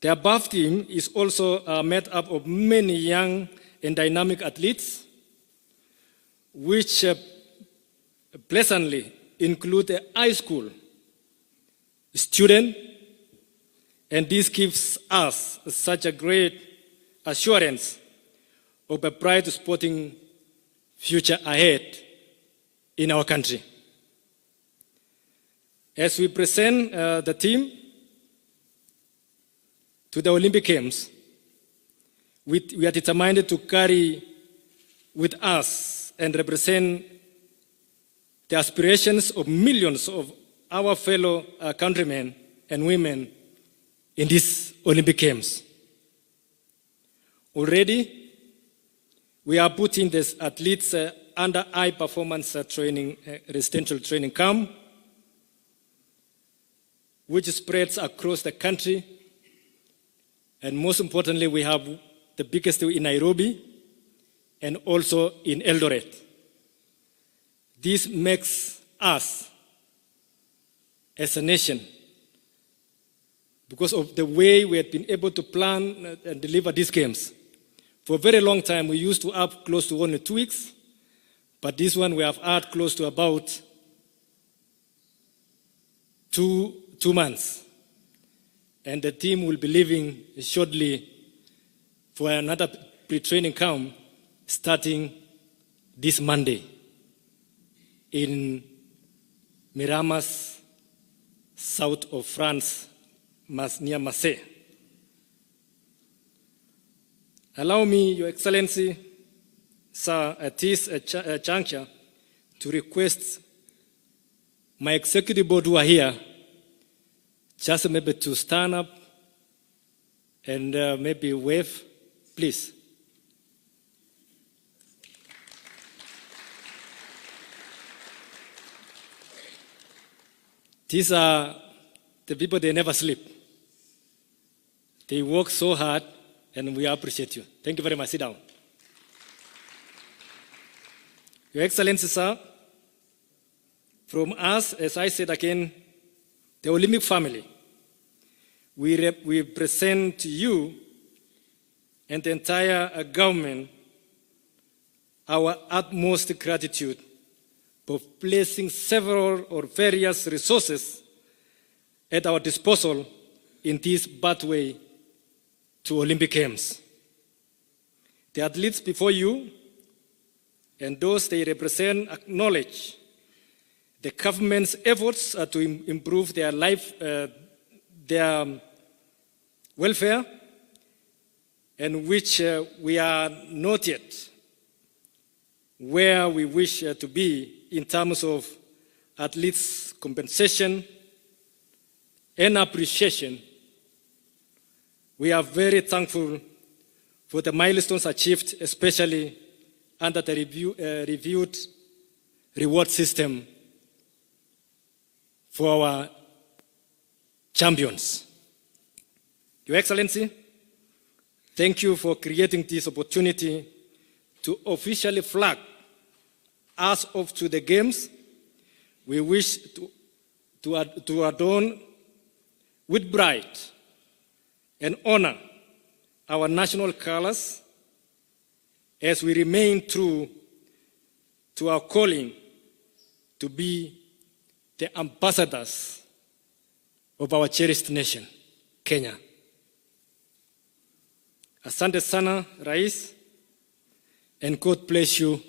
The above team is also made up of many young and dynamic athletes, which pleasantly include a high school student, and this gives us such a great assurance of a bright sporting future ahead in our country. As we present the team to the Olympic Games, we are determined to carry with us and represent the aspirations of millions of our fellow countrymen and women in these Olympic Games. Already, we are putting these athletes under high performance training, residential training camp, which spreads across the country. And most importantly, we have the biggest in Nairobi and also in Eldoret. This makes us, as a nation, because of the way we have been able to plan and deliver these games. For a very long time, we used to have close to only 2 weeks, but this one we have had close to about two months. And the team will be leaving shortly for another pre-training camp starting this Monday in Miramas, south of France, near Marseille. Allow me, Your Excellency, sir, at this juncture to request my executive board who are here just maybe to stand up and maybe wave, please. These are the people, they never sleep. They work so hard, and we appreciate you. Thank you very much. Sit down. Your Excellency, sir, from us, as I said again, the Olympic family, we present to you and the entire government our utmost gratitude for placing several or various resources at our disposal in this pathway to Olympic Games. The athletes before you and those they represent acknowledge the government's efforts to improve their life, their welfare, and which we are not yet where we wish to be in terms of athletes' compensation and appreciation. We are very thankful for the milestones achieved, especially under the reviewed reward system for our champions. Your Excellency, thank you for creating this opportunity to officially flag us off to the Games. We wish to adorn with pride and honor our national colors as we remain true to our calling to be the ambassadors of our cherished nation, Kenya. Asante sana, Rais, and God bless you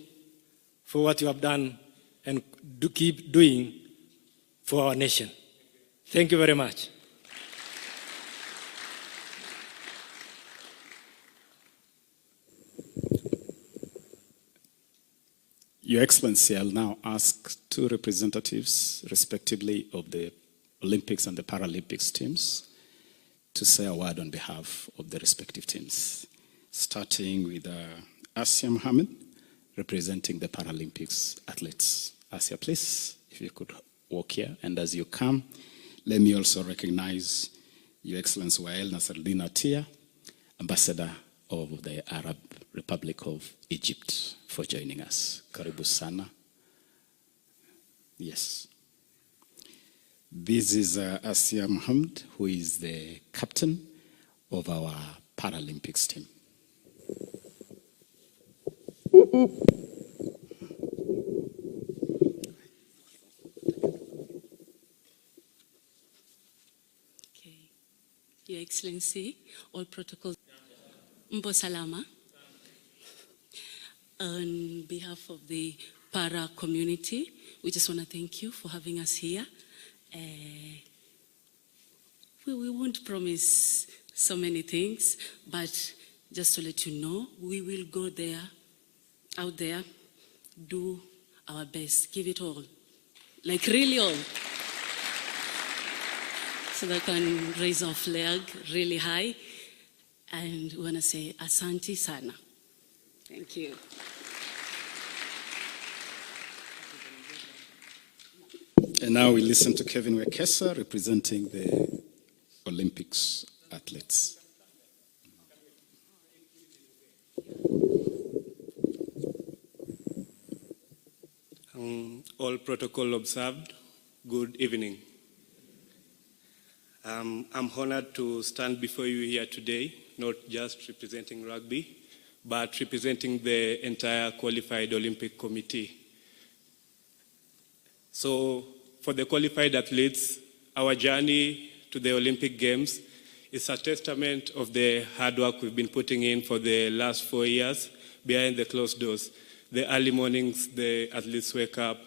for what you have done and do keep doing for our nation. Thank you very much. Your Excellency, I'll now ask two representatives, respectively, of the Olympics and the Paralympics teams to say a word on behalf of the respective teams, starting with Asia Mohammed, representing the Paralympics athletes. Asia, please, if you could walk here. And as you come, let me also recognize Your Excellency Wael Nasruddin Atia, Ambassador of the Arab Republic of Egypt, for joining us. Karibu sana. Yes. This is Asia Mohammed, who is the captain of our Paralympics team. Okay. Your Excellency, all protocols. Mbo Salama. On behalf of the para community, we just want to thank you for having us here. We won't promise so many things, but just to let you know, we will go there, out there, do our best, give it all, like really all. So that we can raise our flag really high. And we want to say, Asante Sana. Thank you. And now we listen to Kevin Wekesa representing the Olympics athletes. All protocol observed, good evening. I'm honored to stand before you here today, not just representing rugby, but representing the entire qualified Olympic committee. So for the qualified athletes, our journey to the Olympic Games is a testament of the hard work we've been putting in for the last 4 years behind the closed doors. The early mornings the athletes wake up,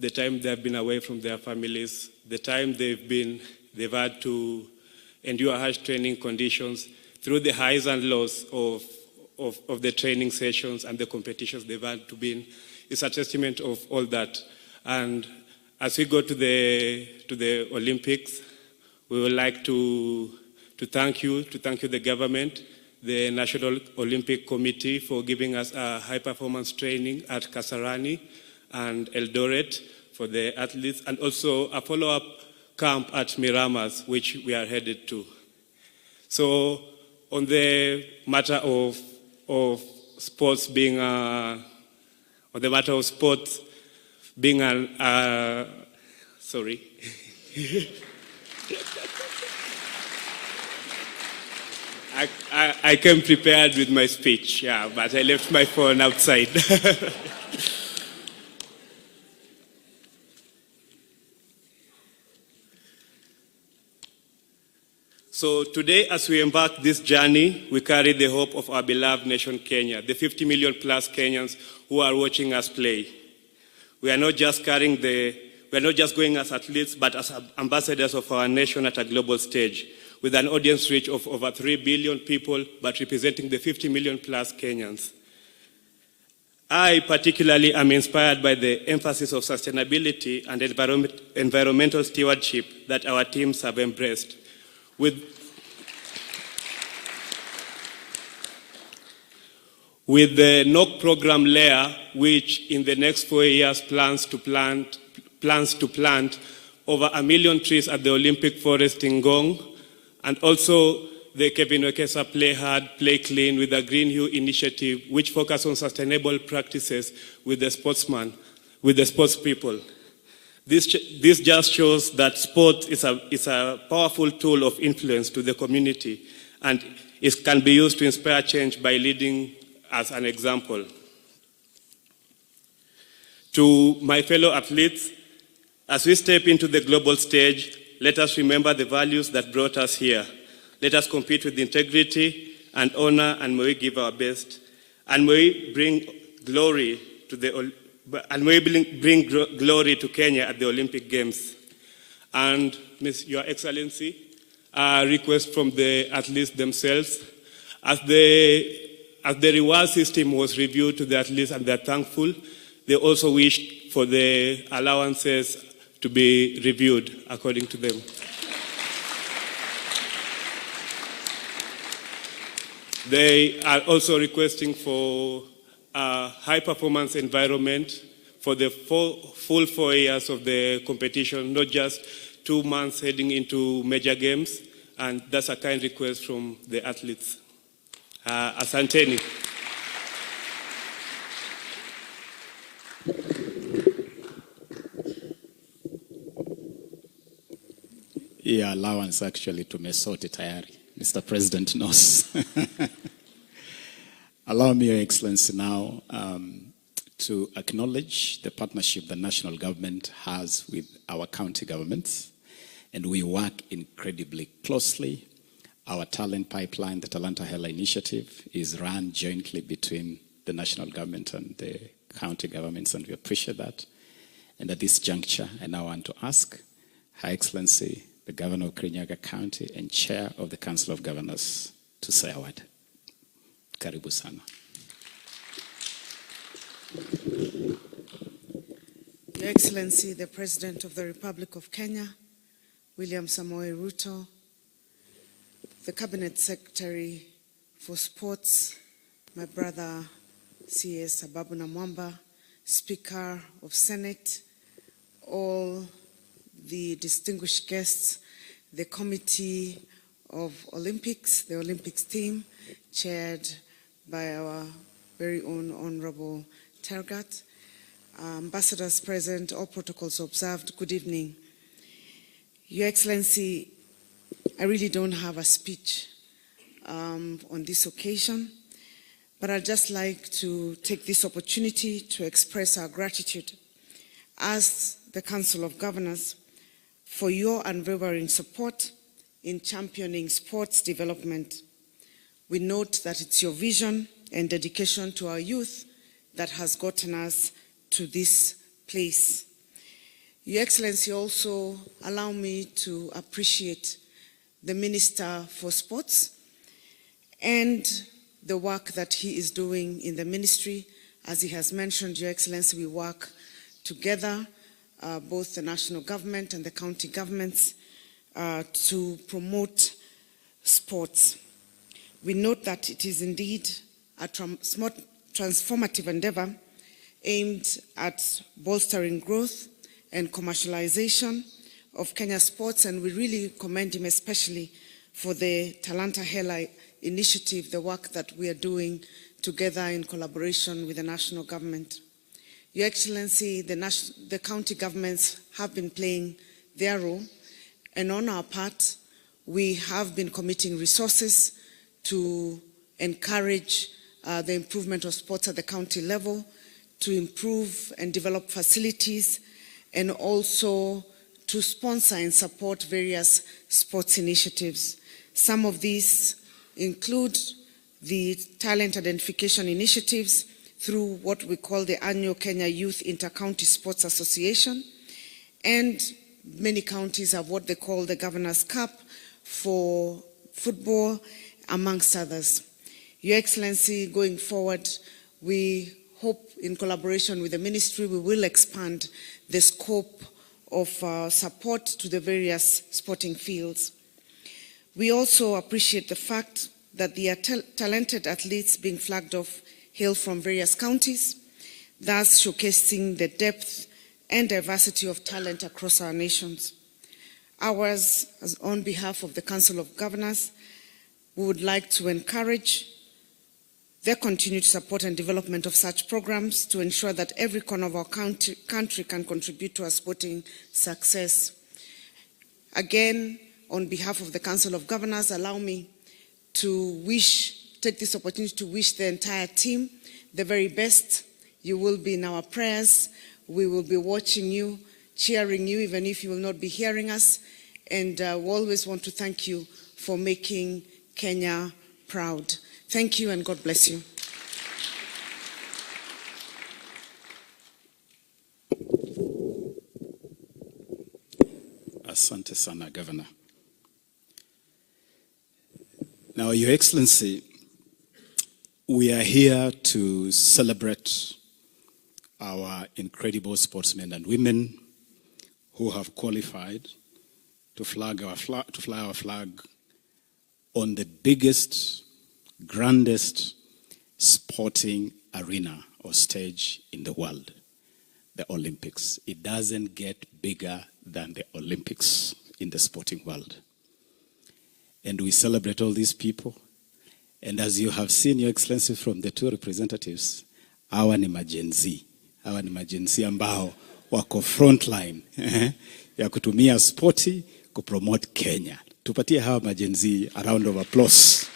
the time they've been away from their families, the time they've had to endure harsh training conditions, through the highs and lows of the training sessions and the competitions they've had to be in. It's a testament of all that. And as we go to the Olympics, we would like to thank you, the government, the National Olympic Committee for giving us a high-performance training at Kasarani and Eldoret for the athletes, and also a follow-up camp at Miramas, which we are headed to. So on the matter of sports being on the matter of sports being sorry. I came prepared with my speech, yeah, but I left my phone outside. So today, as we embark this journey, we carry the hope of our beloved nation, Kenya, the 50 million plus Kenyans who are watching us play. We are not just going as athletes, but as ambassadors of our nation at a global stage, with an audience reach of over 3 billion people, but representing the 50 million plus Kenyans. I particularly am inspired by the emphasis of sustainability and environmental stewardship that our teams have embraced. With the NOC program layer, which in the next 4 years plans to plant over 1 million trees at the Olympic Forest in Ngong, and also the Kevin Wekesa Play Hard, Play Clean with the Green Hue initiative, which focus on sustainable practices with the sports people. This just shows that sport is a powerful tool of influence to the community, and it can be used to inspire change by leading as an example. To my fellow athletes, as we step into the global stage, let us remember the values that brought us here. Let us compete with integrity and honor, and may we give our best, and may we bring glory to Kenya at the Olympic Games. And Your Excellency, a request from the athletes themselves, as the reward system was reviewed to the athletes and they're thankful, they also wished for the allowances to be reviewed according to them. They are also requesting for a high-performance environment for the full 4 years of the competition, not just 2 months heading into major games, and that's a kind request from the athletes. Asanteni. Yeah, allowance actually tumesoti tayari. Mr. President knows. Allow me, Your Excellency, now to acknowledge the partnership the national government has with our county governments, and we work incredibly closely. Our talent pipeline, the Talanta Hela initiative, is run jointly between the national government and the county governments, and we appreciate that. And at this juncture, I now want to ask Her Excellency, the Governor of Kirinyaga County and Chair of the Council of Governors, to say a word. Karibu sana. Your Excellency, the President of the Republic of Kenya, William Samoei Ruto, the Cabinet Secretary for Sports, my brother C.S. Ababu Namwamba, Speaker of Senate, all the distinguished guests, the Committee of Olympics, the Olympics team, chaired by our very own Honorable Tergat, ambassadors present, all protocols observed, good evening. Your Excellency, I really don't have a speech on this occasion, but I'd just like to take this opportunity to express our gratitude as the Council of Governors for your unwavering support in championing sports development. We note that it's your vision and dedication to our youth that has gotten us to this place. Your Excellency, also allow me to appreciate the Minister for Sports and the work that he is doing in the ministry. As he has mentioned, Your Excellency, we work together, both the national government and the county governments, to promote sports. We note that it is indeed a transformative endeavor aimed at bolstering growth and commercialization of Kenya's sports, and we really commend him especially for the Talanta Hela initiative, the work that we are doing together in collaboration with the national government. Your Excellency, the county governments have been playing their role, and on our part, we have been committing resources to encourage the improvement of sports at the county level, to improve and develop facilities, and also to sponsor and support various sports initiatives. Some of these include the talent identification initiatives through what we call the annual Kenya Youth Inter-County Sports Association, and many counties have what they call the Governor's Cup for football, amongst others. Your Excellency, going forward, we hope in collaboration with the ministry, we will expand the scope of support to the various sporting fields. We also appreciate the fact that the talented athletes being flagged off hail from various counties, thus showcasing the depth and diversity of talent across our nations. Ours, on behalf of the Council of Governors, we would like to encourage the continued support and development of such programs to ensure that every corner of our country can contribute to our sporting success. Again, on behalf of the Council of Governors, allow me to take this opportunity to wish the entire team the very best. You will be in our prayers. We will be watching you, cheering you, even if you will not be hearing us. And we always want to thank you for making Kenya proud. Thank you and God bless you. Asante sana, Governor. Now, Your Excellency, we are here to celebrate our incredible sportsmen and women who have qualified to fly our flag on the biggest, grandest sporting arena or stage in the world, the Olympics. It doesn't get bigger than the Olympics in the sporting world. And we celebrate all these people. And as you have seen, Your Excellency, from the two representatives, hawa ni majenzi. Hawa ni majenzi ambao wako frontline ya kutumia sporti kupromote Kenya. Tupatie hawa majenzi a round of applause.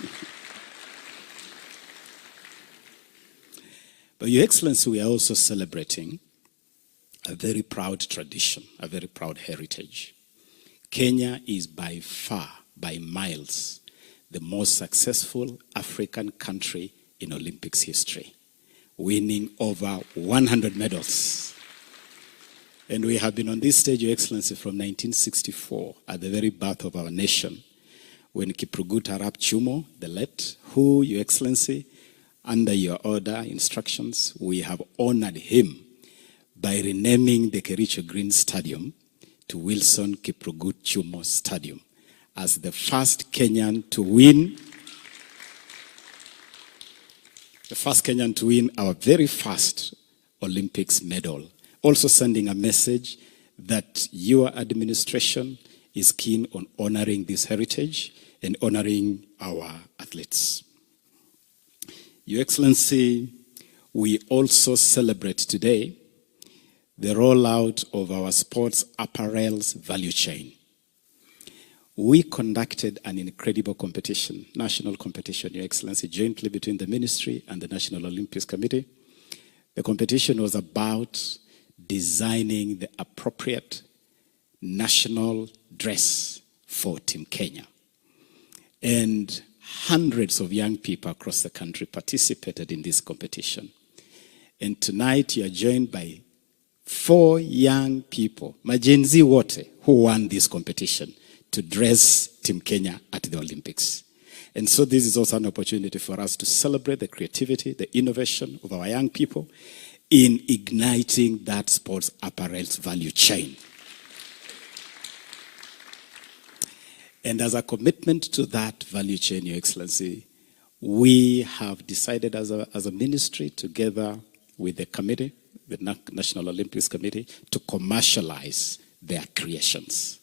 But Your Excellency, we are also celebrating a very proud tradition, a very proud heritage. Kenya is by far, by miles, the most successful African country in Olympics history, winning over 100 medals. And we have been on this stage, Your Excellency, from 1964, at the very birth of our nation, when Kiprugut Arap Chumo, the late, who, Your Excellency, under your order, instructions, we have honored him by renaming the Kericho Green Stadium to Wilson Kiprugut Chumo Stadium as the first Kenyan to win our very first Olympics medal. Also sending a message that your administration is keen on honoring this heritage and honoring our athletes. Your Excellency, we also celebrate today the rollout of our sports apparel's value chain. We conducted an incredible competition, national competition, Your Excellency, jointly between the Ministry and the National Olympics Committee. The competition was about designing the appropriate national dress for Team Kenya. And hundreds of young people across the country participated in this competition. And tonight you are joined by 4 young people, majenzi wote, who won this competition to dress Team Kenya at the Olympics. And so this is also an opportunity for us to celebrate the creativity, the innovation of our young people in igniting that sports apparel's value chain. And as a commitment to that value chain, Your Excellency, we have decided as a ministry, together with the committee, the National Olympics Committee, to commercialize their creations.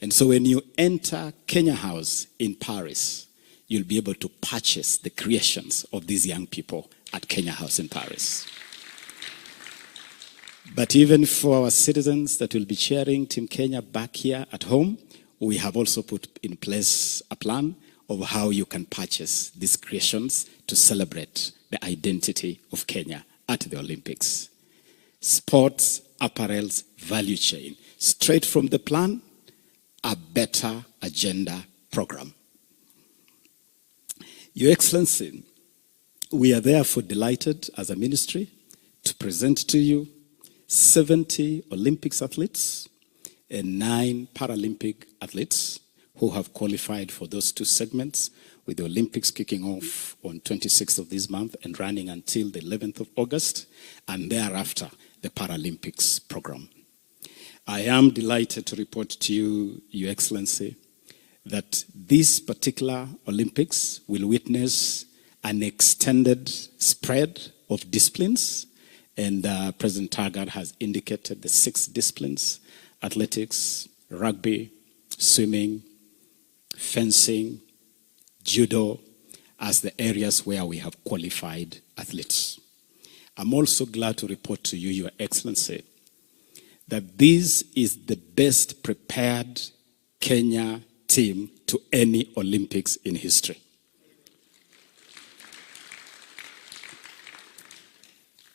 And so when you enter Kenya House in Paris, you'll be able to purchase the creations of these young people at Kenya House in Paris. But even for our citizens that will be cheering Team Kenya back here at home, we have also put in place a plan of how you can purchase these creations to celebrate the identity of Kenya at the Olympics. Sports apparel's value chain, straight from the plan, a better agenda program. Your Excellency, we are therefore delighted as a ministry to present to you 70 Olympics athletes and 9 Paralympic athletes who have qualified for those 2 segments, with the Olympics kicking off on 26th of this month and running until the 11th of August, and thereafter the Paralympics program. I am delighted to report to you, Your Excellency, that this particular Olympics will witness an extended spread of disciplines, and President Taggart has indicated the 6 disciplines: athletics, rugby, swimming, fencing, judo, as the areas where we have qualified athletes. I'm also glad to report to you, Your Excellency, that this is the best prepared Kenya team to any Olympics in history.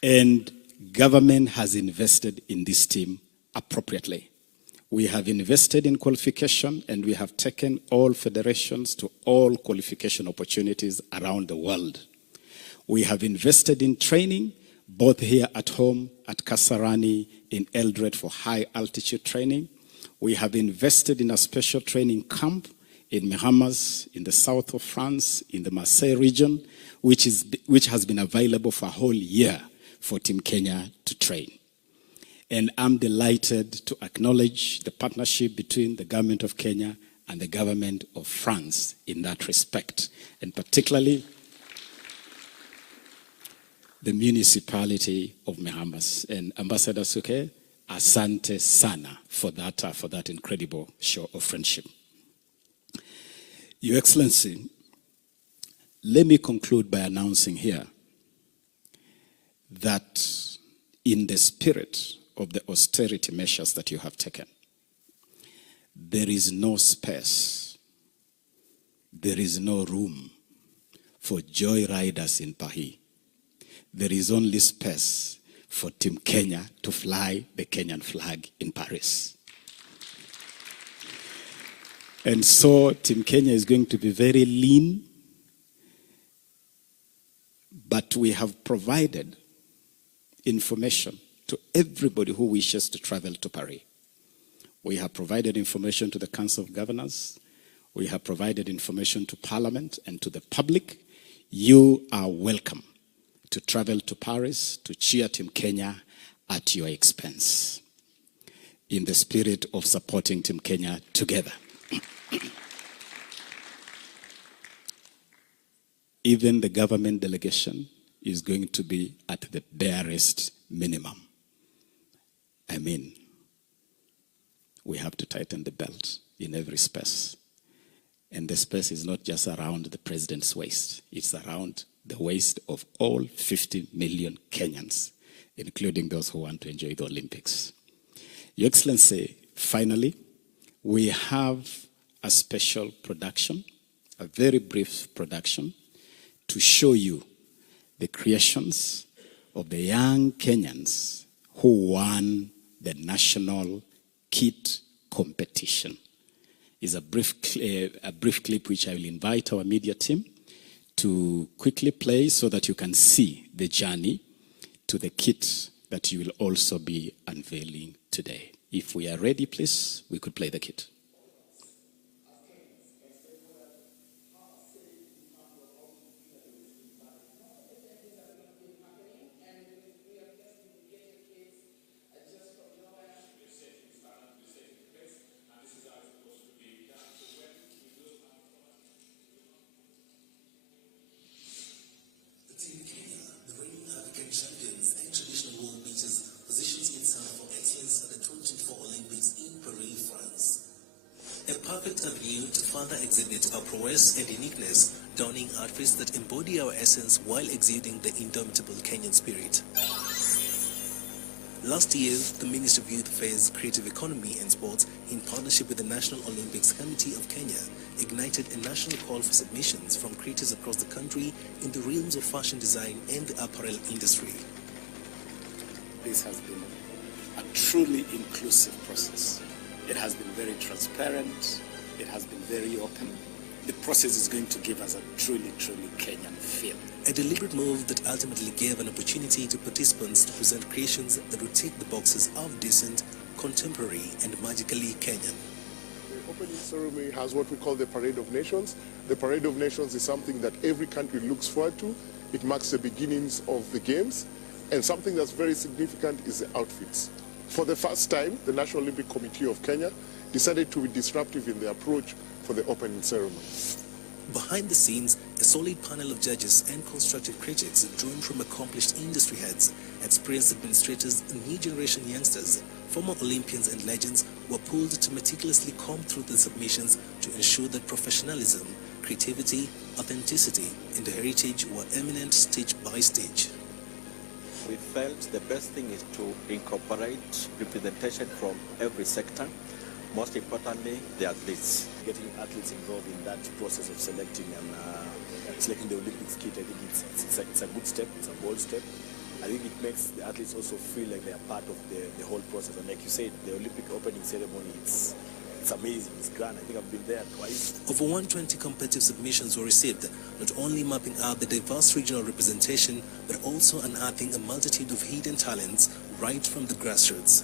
And government has invested in this team appropriately. We have invested in qualification, and we have taken all federations to all qualification opportunities around the world. We have invested in training, both here at home, at Kasarani, in Eldoret for high altitude training. We have invested in a special training camp in Mehamas, in the south of France, in the Marseille region, which has been available for a whole year for Team Kenya to train. And I'm delighted to acknowledge the partnership between the government of Kenya and the government of France in that respect, and particularly the municipality of Mehamas. And Ambassador Suke, asante sana for that incredible show of friendship. Your Excellency, let me conclude by announcing here that in the spirit of the austerity measures that you have taken, there is no space there is no room for joyriders in Paris. There is only space for Team Kenya to fly the Kenyan flag in Paris. And so Team Kenya is going to be very lean, but we have provided information to everybody who wishes to travel to Paris. We have provided information to the Council of Governors. We have provided information to Parliament and to the public. You are welcome to travel to Paris to cheer Team Kenya at your expense, in the spirit of supporting Team Kenya together. Even the government delegation is going to be at the barest minimum. I mean, we have to tighten the belt in every space. And the space is not just around the president's waist. It's around the waist of all 50 million Kenyans, including those who want to enjoy the Olympics. Your Excellency, finally, we have a special production, a very brief production, to show you the creations of the young Kenyans who won the national kit competition. It's a brief clip which I will invite our media team to quickly play so that you can see the journey to the kit that you will also be unveiling today. If we are ready, please, we could play the kit. A perfect avenue to further exhibit our prowess and uniqueness, donning outfits that embody our essence while exuding the indomitable Kenyan spirit. Last year, the Ministry of Youth Affairs, Creative Economy and Sports, in partnership with the National Olympics Committee of Kenya, ignited a national call for submissions from creators across the country in the realms of fashion design and the apparel industry. This has been a truly inclusive process. It has been very transparent. It has been very open. The process is going to give us a truly, truly Kenyan feel. A deliberate move that ultimately gave an opportunity to participants to present creations that would tick the boxes of decent, contemporary, and magically Kenyan. The opening ceremony has what we call the Parade of Nations. The Parade of Nations is something that every country looks forward to. It marks the beginnings of the Games. And something that's very significant is the outfits. For the first time, the National Olympic Committee of Kenya decided to be disruptive in their approach for the opening ceremony. Behind the scenes, a solid panel of judges and constructive critics drawn from accomplished industry heads, experienced administrators, new generation youngsters, former Olympians and legends were pulled to meticulously comb through the submissions to ensure that professionalism, creativity, authenticity, and heritage were eminent stage by stage. We felt the best thing is to incorporate representation from every sector, most importantly, the athletes. Getting athletes involved in that process of selecting selecting the Olympics kit, I think it's a good step, it's a bold step. I think it makes the athletes also feel like they are part of the whole process. And like you said, the Olympic opening ceremony, it's amazing, it's grand. I think I've been there twice. Over 120 competitive submissions were received, not only mapping out the diverse regional representation, but also unearthing a multitude of hidden talents right from the grassroots.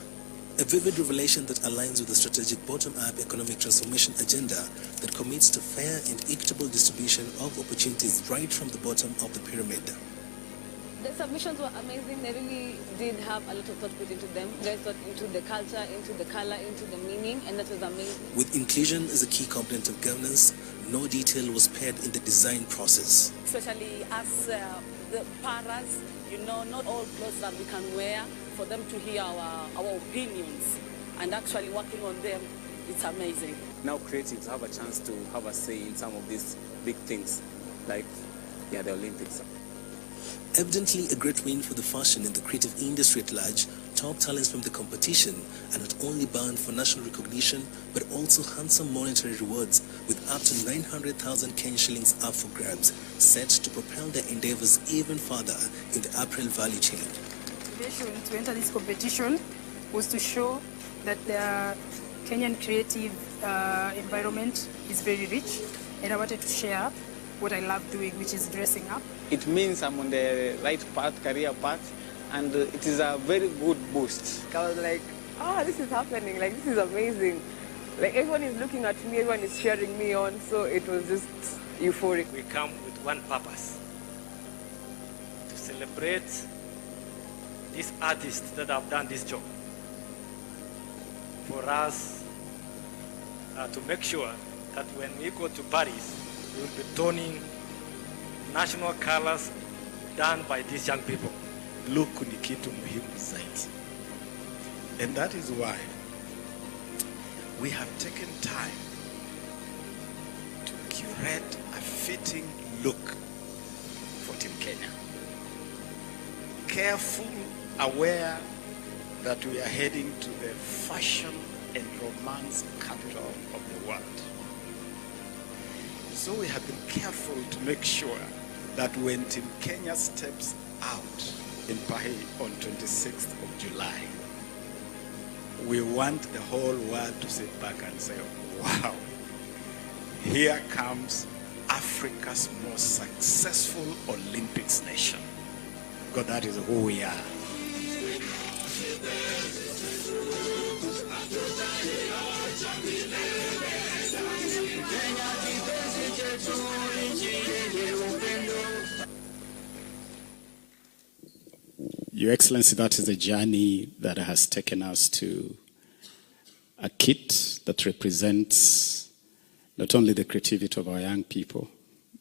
A vivid revelation that aligns with the strategic bottom-up economic transformation agenda that commits to fair and equitable distribution of opportunities right from the bottom of the pyramid. The submissions were amazing. They really did have a lot of thought put into them. They thought into the culture, into the color, into the meaning, and that was amazing. With inclusion as a key component of governance, no detail was spared in the design process. Especially us, the paras, not all clothes that we can wear, for them to hear our opinions and actually working on them, it's amazing. Now creatives have a chance to have a say in some of these big things, like the Olympics. Evidently a great win for the fashion and the creative industry at large, top talents from the competition are not only bound for national recognition, but also handsome monetary rewards with up to 900,000 Kenyan shillings up for grabs, set to propel their endeavors even further in the apparel value chain. The motivation to enter this competition was to show that the Kenyan creative environment is very rich, and I wanted to share what I love doing, which is dressing up. It means I'm on the right path, career path, and it is a very good boost. I was like, oh, this is happening, like this is amazing. Like everyone is looking at me, everyone is cheering me on, so it was just euphoric. We come with one purpose, to celebrate these artists that have done this job. For us to make sure that when we go to Paris, we will be donning national colors done by these young people. Look ni kitu muhimu zaidi. And that is why we have taken time to curate a fitting look for Team Kenya. Careful, aware that we are heading to the fashion and romance capital of the world. So we have been careful to make sure that when Team Kenya steps out in Paris on 26th of July, we want the whole world to sit back and say, wow, here comes Africa's most successful Olympics nation. Because that is who we are. Your Excellency, that is the journey that has taken us to a kit that represents not only the creativity of our young people,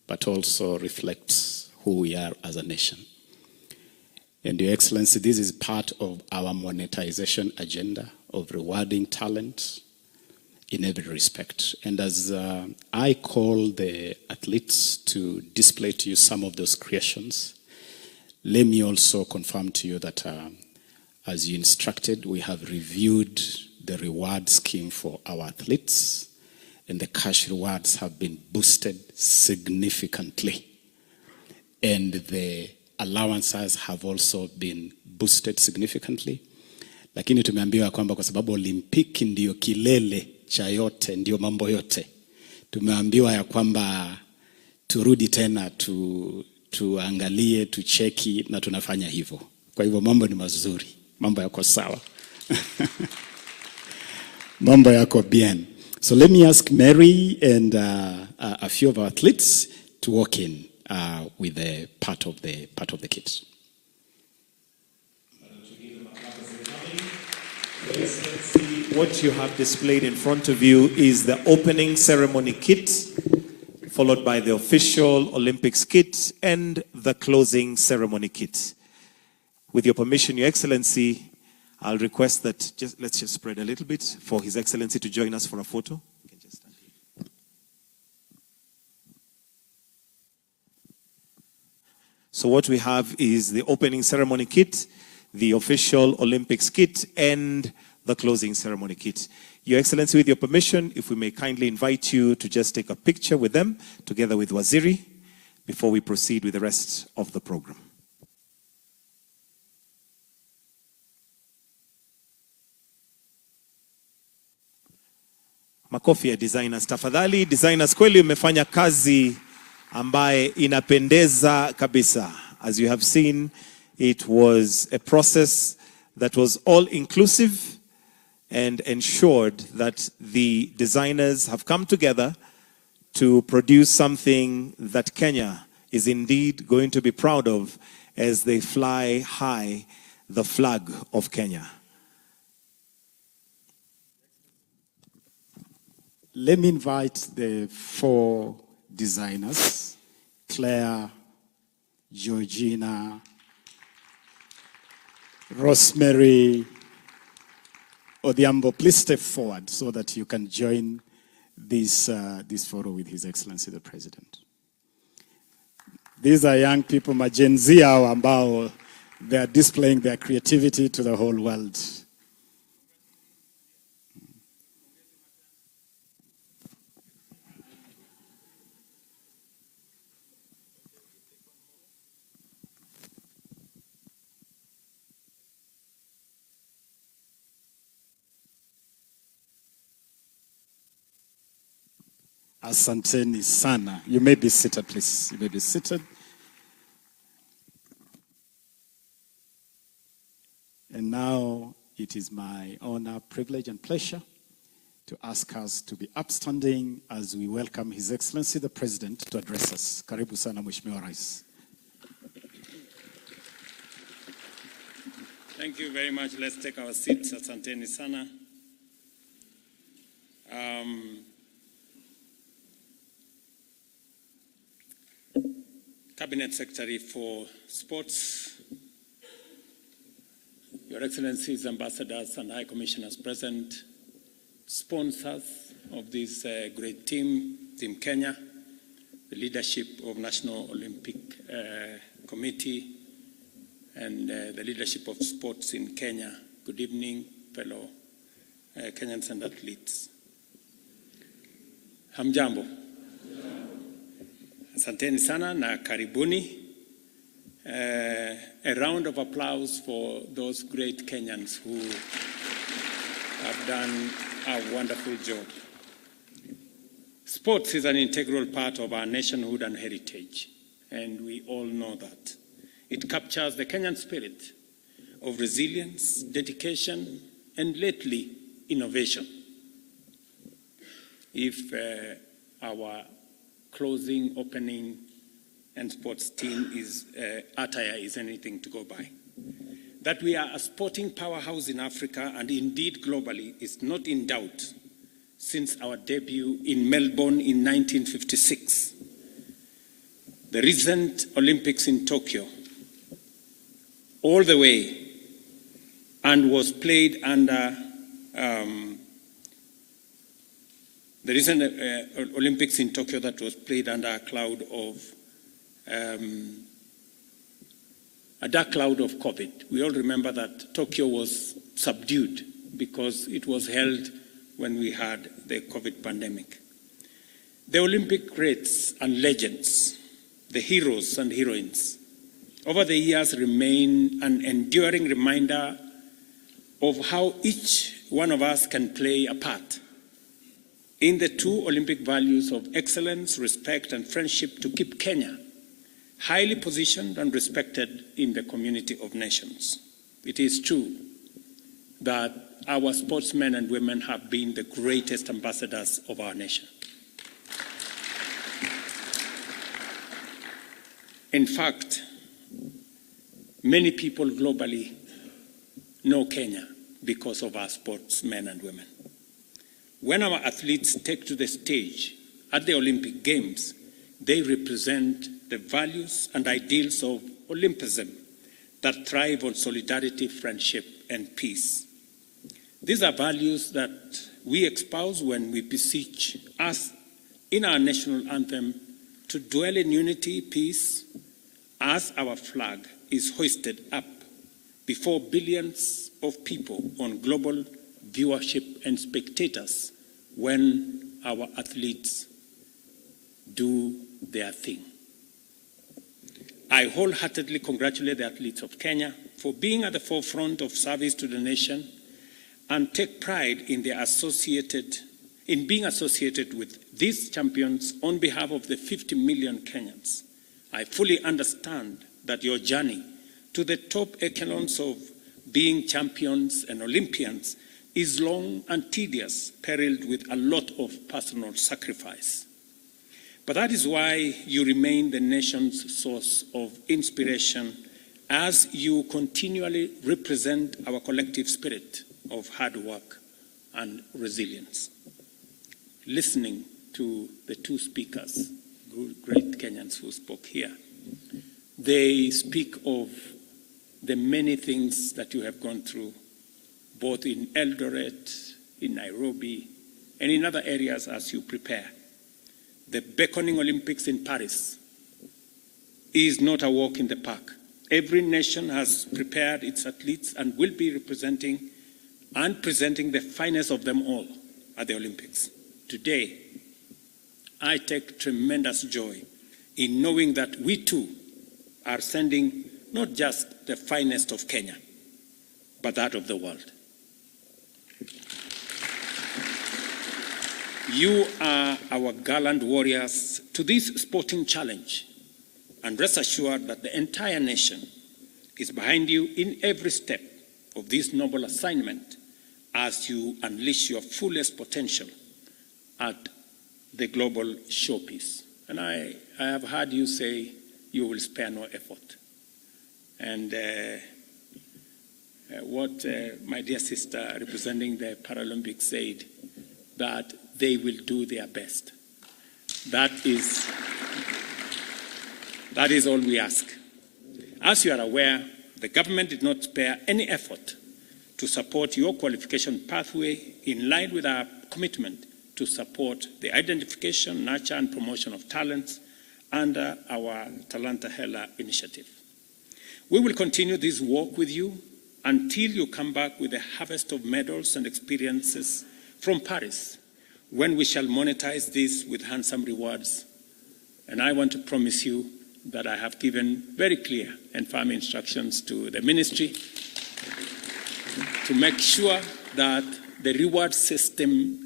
but also reflects who we are as a nation. And Your Excellency, this is part of our monetization agenda of rewarding talent in every respect. And as I call the athletes to display to you some of those creations, let me also confirm to you that as you instructed, we have reviewed the reward scheme for our athletes, and the cash rewards have been boosted significantly. And the allowances have also been boosted significantly. Lakini tumeambiwa kwamba kwa sababu Olimpiki ndio kilele cha yote, ndio mambo yote, tumeambiwa ya kwamba turudi tena tuangalie, tucheki, na tunafanya hivyo. Kwa hivyo mambo ni mazuri, mambo yako sawa. Mambo yako bien. So let me ask Mary and a few of our athletes to walk in with the part of the kit. What you have displayed in front of you is the opening ceremony kit, followed by the official Olympics kit and the closing ceremony kit. With your permission, Your Excellency, I'll request that let's just spread a little bit for His Excellency to join us for a photo. You can just stand here. So what we have is the opening ceremony kit, the official Olympics kit, and the closing ceremony kit. Your Excellency, with your permission, if we may kindly invite you to just take a picture with them, together with Waziri, before we proceed with the rest of the program. Makofi ya designers. Tafadhali, designers, kweli umefanya kazi ambaye inapendeza kabisa. As you have seen, it was a process that was all-inclusive and ensured that the designers have come together to produce something that Kenya is indeed going to be proud of as they fly high the flag of Kenya. Let me invite the four designers, Claire, Georgina, Rosemary, Odhiambo. Please step forward so that you can join this photo with His Excellency the President. These are young people, Gen Z ambao They are displaying their creativity to the whole world. Asanteni sana. You may be seated, please. You may be seated. And now it is my honor, privilege, and pleasure to ask us to be upstanding as we welcome His Excellency the President to address us. Karibu sana Mheshimiwa Rais. Thank you very much. Let's take our seats. Asanteni sana. Cabinet Secretary for Sports, Your Excellencies, Ambassadors and High Commissioners present, sponsors of this great team, Team Kenya, the leadership of National Olympic Committee, and the leadership of sports in Kenya. Good evening, fellow Kenyans and athletes. Hamjambo. Asanteni sana na karibuni. A round of applause for those great Kenyans who have done a wonderful job. Sports is an integral part of our nationhood and heritage, and we all know that. It captures the Kenyan spirit of resilience, dedication, and lately, innovation. If our closing, opening, and sports team attire is anything to go by. That we are a sporting powerhouse in Africa and indeed globally is not in doubt since our debut in Melbourne in 1956. The recent Olympics in Tokyo, all the way, and was played under the recent Olympics in Tokyo that was played under a cloud of a dark cloud of COVID. We all remember that Tokyo was subdued because it was held when we had the COVID pandemic. The Olympic greats and legends, the heroes and heroines, over the years remain an enduring reminder of how each one of us can play a part in the two Olympic values of excellence, respect, and friendship to keep Kenya highly positioned and respected in the community of nations. It is true that our sportsmen and women have been the greatest ambassadors of our nation. In fact, many people globally know Kenya because of our sportsmen and women. When our athletes take to the stage at the Olympic Games, they represent the values and ideals of Olympism that thrive on solidarity, friendship, and peace. These are values that we espouse when we beseech us in our national anthem to dwell in unity, peace, as our flag is hoisted up before billions of people on global viewership and spectators when our athletes do their thing. I wholeheartedly congratulate the athletes of Kenya for being at the forefront of service to the nation and take pride in being associated with these champions on behalf of the 50 million Kenyans. I fully understand that your journey to the top echelons of being champions and Olympians is long and tedious, periled with a lot of personal sacrifice. But that is why you remain the nation's source of inspiration as you continually represent our collective spirit of hard work and resilience. Listening to the two speakers, great Kenyans who spoke here, they speak of the many things that you have gone through, both in Eldoret, in Nairobi, and in other areas as you prepare. The beckoning Olympics in Paris is not a walk in the park. Every nation has prepared its athletes and will be representing and presenting the finest of them all at the Olympics. Today, I take tremendous joy in knowing that we too are sending not just the finest of Kenya, but that of the world. You are our gallant warriors to this sporting challenge, and rest assured that the entire nation is behind you in every step of this noble assignment as you unleash your fullest potential at the global showpiece. And I have heard you say you will spare no effort. And what my dear sister representing the Paralympics said, that they will do their best. That is all we ask. As you are aware, the government did not spare any effort to support your qualification pathway in line with our commitment to support the identification, nurture, and promotion of talents under our Talanta Hela initiative. We will continue this work with you until you come back with a harvest of medals and experiences from Paris, when we shall monetize this with handsome rewards. And I want to promise you that I have given very clear and firm instructions to the ministry to make sure that the reward system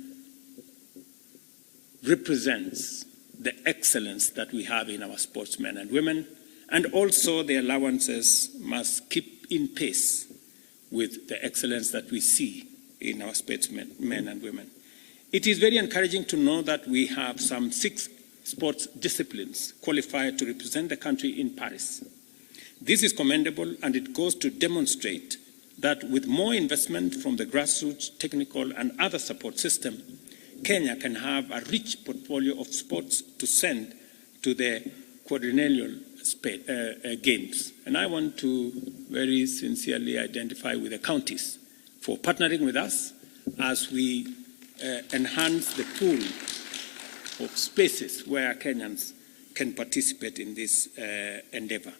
represents the excellence that we have in our sportsmen and women, and also the allowances must keep in pace with the excellence that we see in our sportsmen, men and women. It is very encouraging to know that we have some 6 sports disciplines qualified to represent the country in Paris. This is commendable, and it goes to demonstrate that with more investment from the grassroots, technical, and other support system, Kenya can have a rich portfolio of sports to send to the quadrennial games. And I want to very sincerely identify with the counties for partnering with us as we enhance the pool of spaces where Kenyans can participate in this endeavor.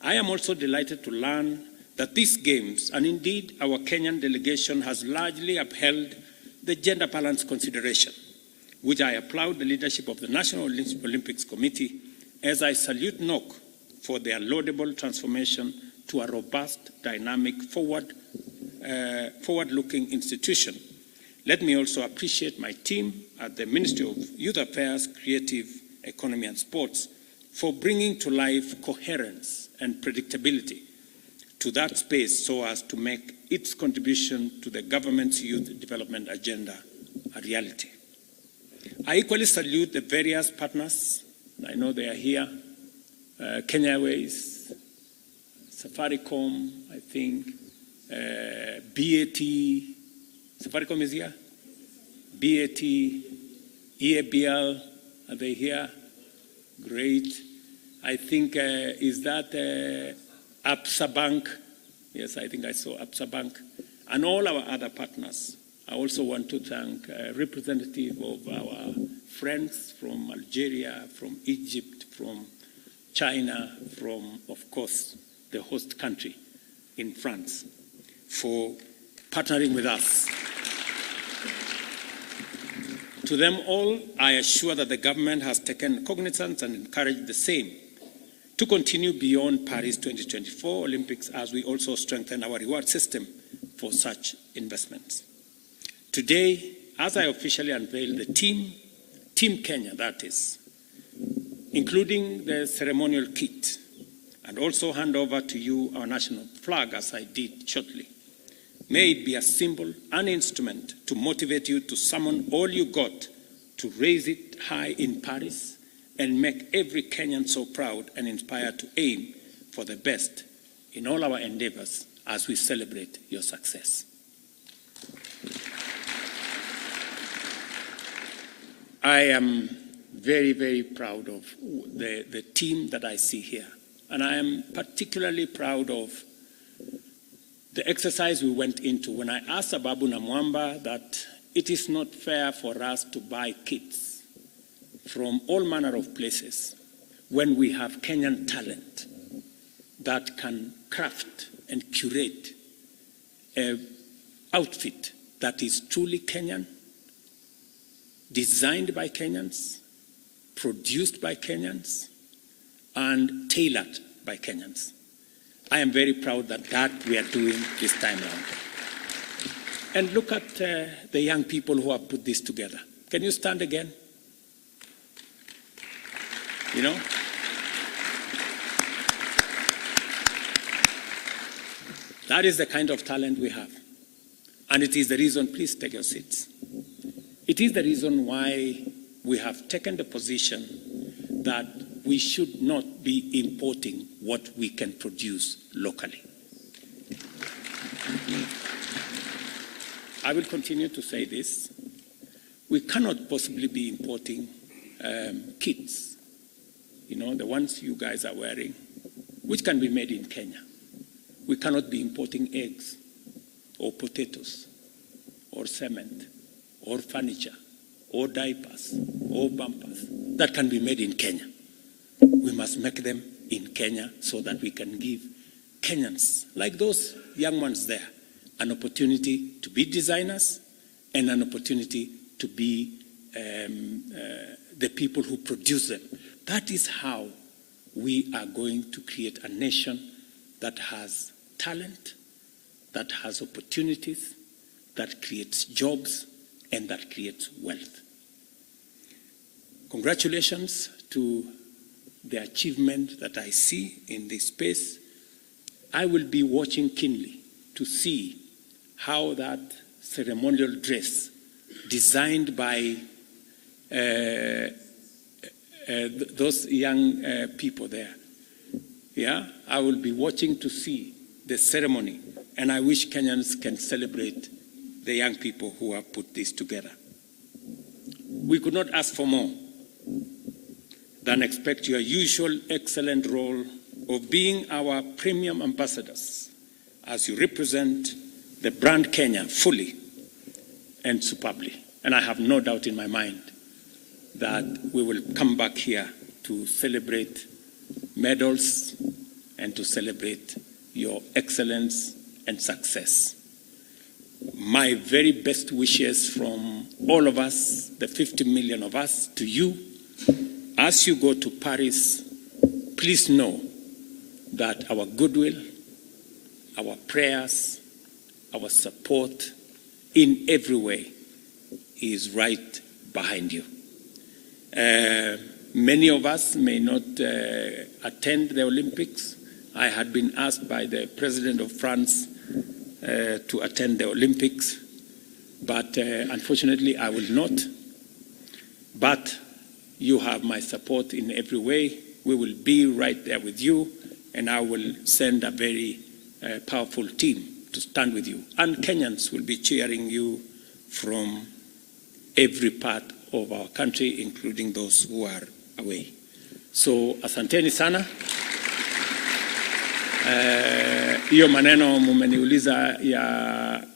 I am also delighted to learn that these games, and indeed our Kenyan delegation, has largely upheld the gender balance consideration, which I applaud the leadership of the National Olympics Committee, as I salute NOC for their laudable transformation to a robust, dynamic, forward-looking institution. Let me also appreciate my team at the Ministry of Youth Affairs, Creative Economy and Sports for bringing to life coherence and predictability to that space so as to make its contribution to the government's youth development agenda a reality. I equally salute the various partners. I know they are here. Kenya Airways, Safaricom, I think, BAT, Safaricom is here? BAT, EABL, are they here? Great. I think, is that APSA Bank? Yes, I think I saw APSA Bank. And all our other partners. I also want to thank representatives of our friends from Algeria, from Egypt, from China, from, of course, the host country in France, for partnering with us. To them all, I assure that the government has taken cognizance and encouraged the same to continue beyond Paris 2024 Olympics as we also strengthen our reward system for such investments. Today, as I officially unveil the Team Kenya, that is, including the ceremonial kit, and also hand over to you our national flag as I did shortly, may it be a symbol, an instrument to motivate you to summon all you got to raise it high in Paris and make every Kenyan so proud and inspired to aim for the best in all our endeavors as we celebrate your success. I am very, very proud of the team that I see here. And I am particularly proud of the exercise we went into when I asked Ababu Namwamba that it is not fair for us to buy kits from all manner of places when we have Kenyan talent that can craft and curate an outfit that is truly Kenyan, designed by Kenyans, produced by Kenyans, and tailored by Kenyans. I am very proud that we are doing this time around. And look at the young people who have put this together. Can you stand again? You know? That is the kind of talent we have. And it is the reason, please take your seats. It is the reason why we have taken the position that we should not be importing what we can produce locally. I will continue to say this. We cannot possibly be importing kits, you know, the ones you guys are wearing, which can be made in Kenya. We cannot be importing eggs or potatoes or cement or furniture or diapers or bumpers that can be made in Kenya. We must make them in Kenya so that we can give Kenyans, like those young ones there, an opportunity to be designers and an opportunity to be the people who produce them. That is how we are going to create a nation that has talent, that has opportunities, that creates jobs, and that creates wealth. Congratulations to the achievement that I see in this space. I will be watching keenly to see how that ceremonial dress designed by those young people there. Yeah, I will be watching to see the ceremony, and I wish Kenyans can celebrate the young people who have put this together. We could not ask for more than expect your usual excellent role of being our premium ambassadors as you represent the brand Kenya fully and superbly. And I have no doubt in my mind that we will come back here to celebrate medals and to celebrate your excellence and success. My very best wishes from all of us, the 50 million of us, to you. As you go to Paris, please know that our goodwill, our prayers, our support in every way is right behind you. Many of us may not attend the Olympics. I had been asked by the President of France to attend the Olympics, but unfortunately I will not. But you have my support in every way. We will be right there with you, and I will send a very powerful team to stand with you. And Kenyans will be cheering you from every part of our country, including those who are away. So asanteni sana. Hiyo maneno mumeniuliza ya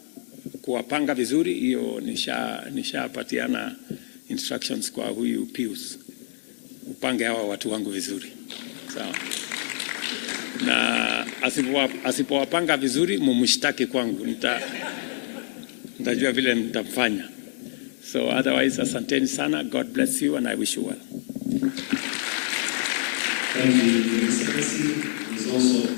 kuwapanga vizuri, hiyo nishapatiana instructions kwa huyu Pius. Upange hawa watu wangu vizuri. Sawa. Na asipowapanga vizuri mumshtaki kwangu, nitajua vile nitamfanya. So otherwise, asanteni sana. God bless you and I wish you well. Thank you. His Excellency is also